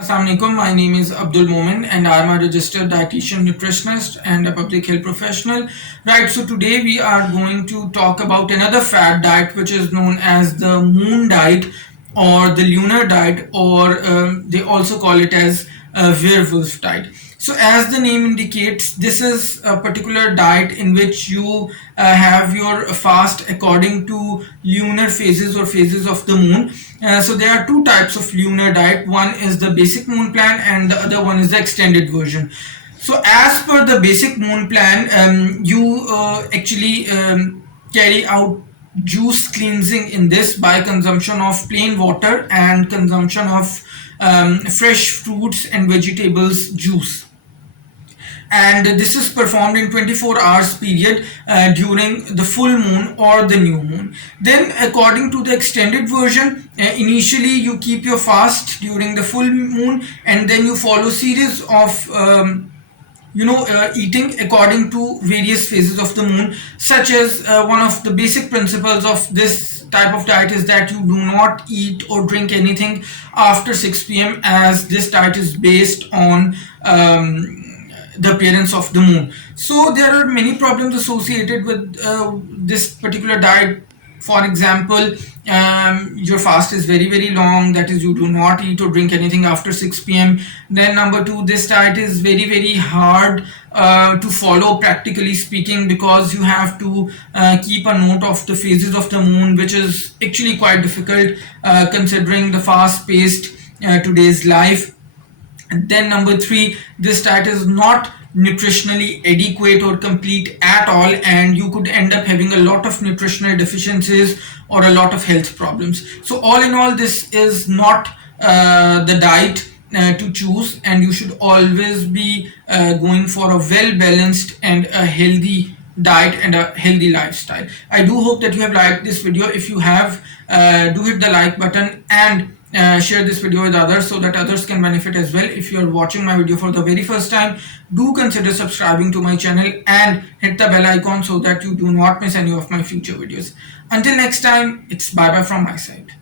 Assalamualaikum. My name is Abdul Momin and I'm a registered dietitian nutritionist and a public health professional. Right, so today we are going to talk about another fad diet which is known as the moon diet or the lunar diet, or they also call it as werewolf diet. So as the name indicates, this is a particular diet in which you have your fast according to lunar phases or phases of the moon. So there are two types of lunar diet. One is the basic moon plan and the other one is the extended version. So as per the basic moon plan, you actually carry out juice cleansing in this by consumption of plain water and consumption of fresh fruits and vegetables juice, and this is performed in 24 hours period during the full moon or the new moon. Then according to the extended version, initially you keep your fast during the full moon and then you follow series of eating according to various phases of the moon, such as one of the basic principles of this type of diet is that you do not eat or drink anything after 6 p.m., as this diet is based on the appearance of the moon. So there are many problems associated with this particular diet. For example, your fast is very long, that is you do not eat or drink anything after 6 p.m. Then number two, this diet is very hard to follow, practically speaking, because you have to keep a note of the phases of the moon, which is actually quite difficult considering the fast paced today's life. And then number three, this diet is not nutritionally adequate or complete at all, and you could end up having a lot of nutritional deficiencies or a lot of health problems. So all in all, this is not the diet to choose, and you should always be going for a well balanced and a healthy diet and a healthy lifestyle. I do hope that you have liked this video. If you have, do hit the like button and share this video with others so that others can benefit as well. If you are watching my video for the very first time, do consider subscribing to my channel and hit the bell icon so that you do not miss any of my future videos. Until next time, it's bye bye from my side.